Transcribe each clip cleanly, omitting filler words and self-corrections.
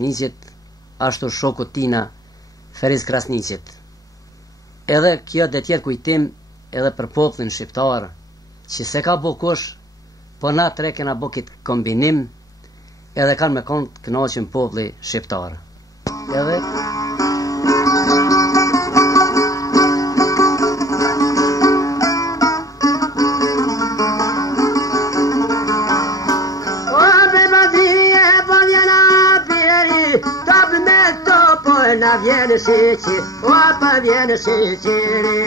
Krasnicit, ashtu shokut tina Feris Krasnicit. Edhe kjo dhe tjetë kujtim edhe për popullin shqiptar, që se ka bo kush, po na tre kena bo kitë kombinim, edhe kanë me konë të kënaqën populli shqiptar. Edhe na vjen shiqi, o pa vjen shiqiri.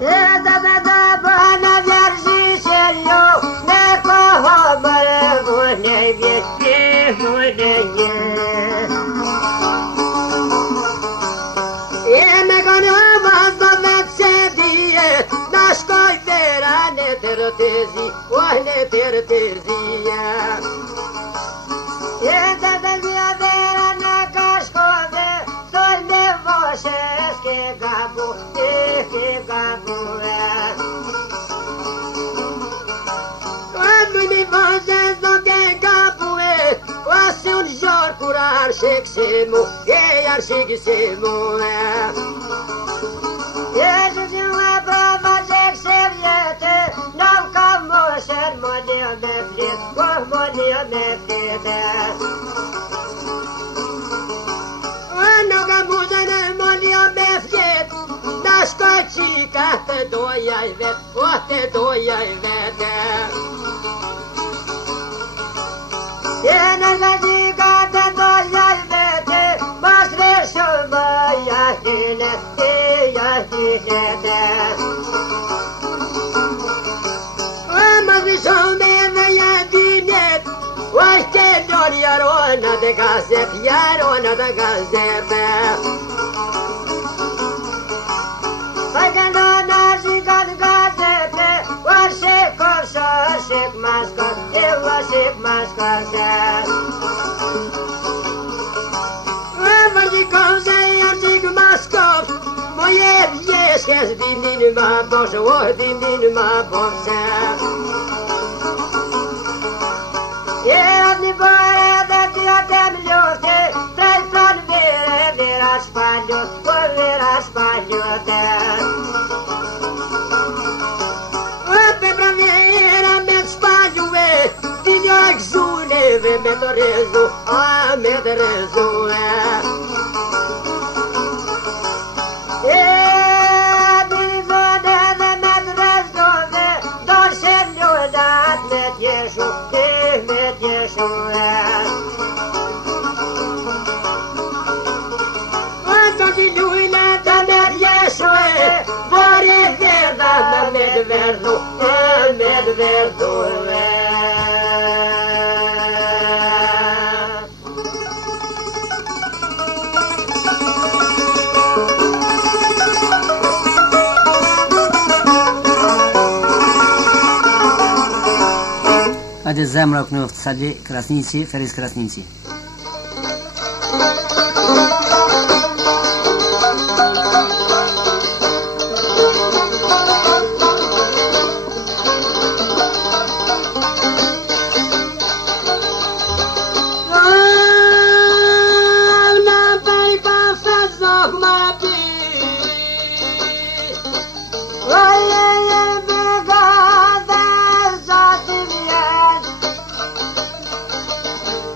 E da na vjen shiqiri, jo, ne koho mërë vune vjeti vune një. E me kono vazdo me të dije, na shkoj vera në tërtezi, o në tërtezia. E da via vera na kashkove, stoj me voshe, ke gabu, ke gabu. Më një voshe, sto ke gabu, asi unë gjorë kur arshik si mu, ke arshik si mu. E që që me prava qek se vjetë, nam ka moshen, më një me flit, më një me flit. Nuk a muzën e më një me flit, na shkoj qika të doja I vet, o të doja I vet. E në nga qika të doja I vet, mas resho më jahine, mas resho me dhe jadinet, o shte lor jarona dhe gazep, jarona dhe gazep. Pagandona shikan gazepe, o shik korsho, shik maskot, o shik maskot. Vërgjikose shik maskot, mo jep jeshkes bindin ma bosh, o bindin ma bosh. E atë një bërë dhe tja kem lufte, trejton vera shpaljot, o vera shpaljot. Pe pravjera me shpaljue, ti një akzuneve me të rezu, a me të rezu. E atë një vëde dhe me të rezuve, dorë ljudat me tjeshu, me tjeshu. Ato që lujnë të me tjeshu, vore verda me të verdu, me të verdu. Hajde zemra kënë Sali Krasnici, Feris Krasnici.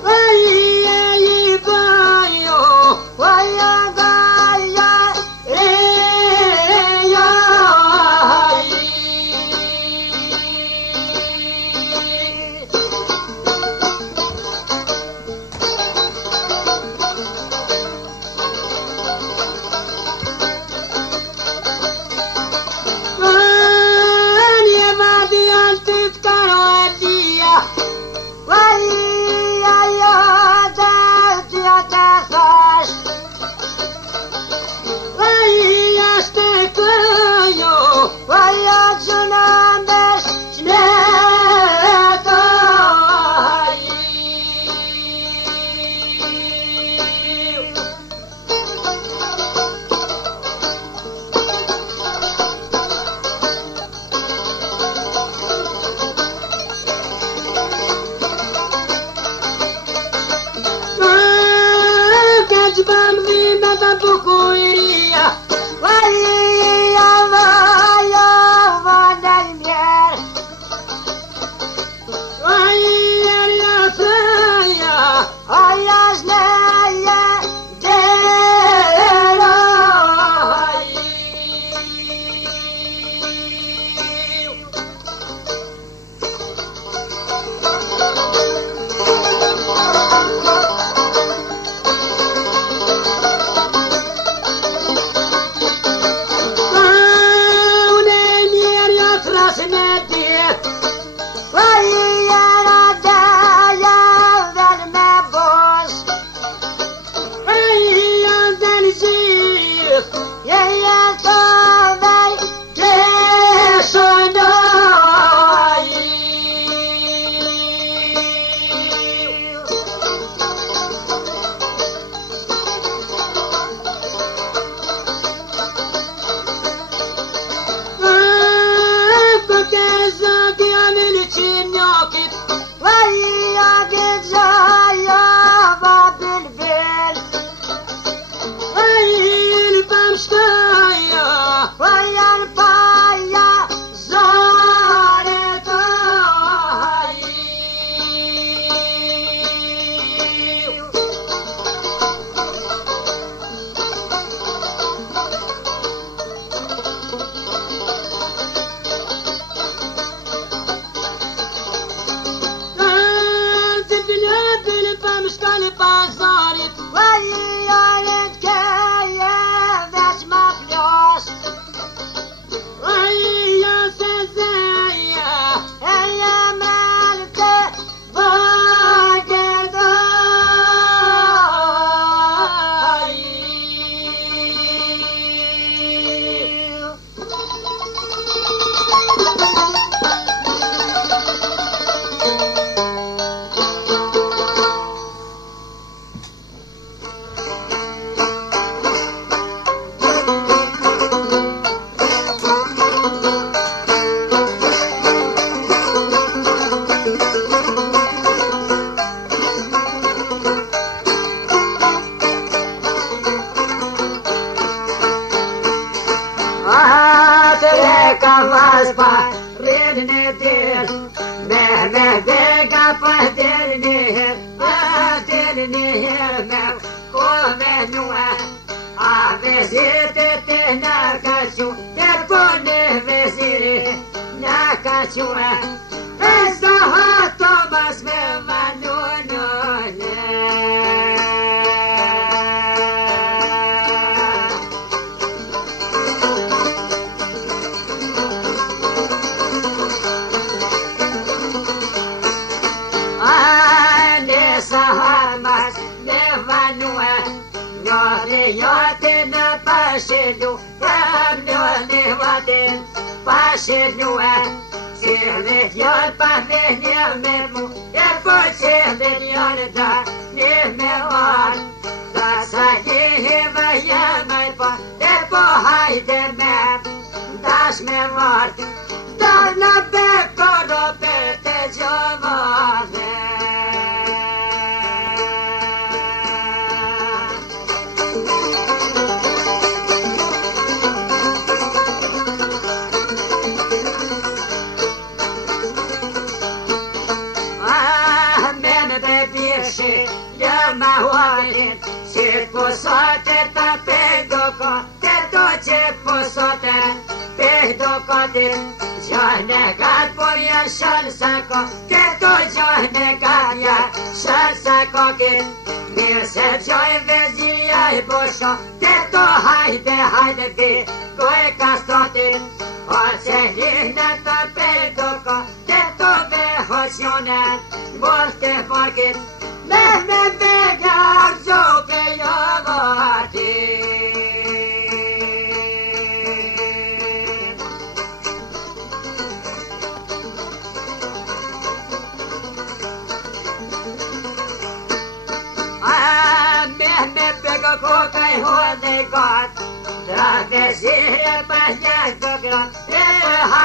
Ay bëm dhime të bukuria, vaja, vaja, vaja i mjerë. Vaja, ja, thëja, aja zneje,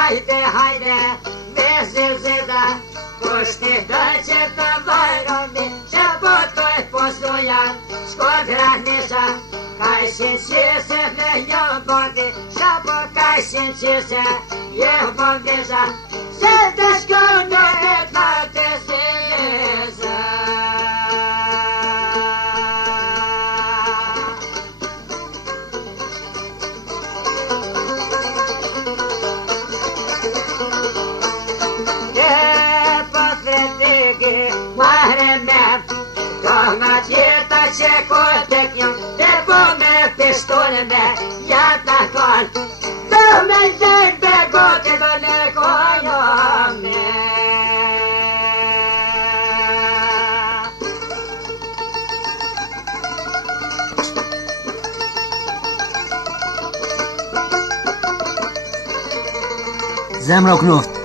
Hajde, hajde, veselzeda, pošte da će ta vajroni, po toj postojan, shko granica, ka ishin qese me jo bëndi, shapo ka ishin qese, je bëndisa, se të shko në vetë ma të zilisa. Tjeta që kotek njëm, dhe po me pistole me jata konë, dhe me zek dhe gote dhe me kojome. Zemra u knoft.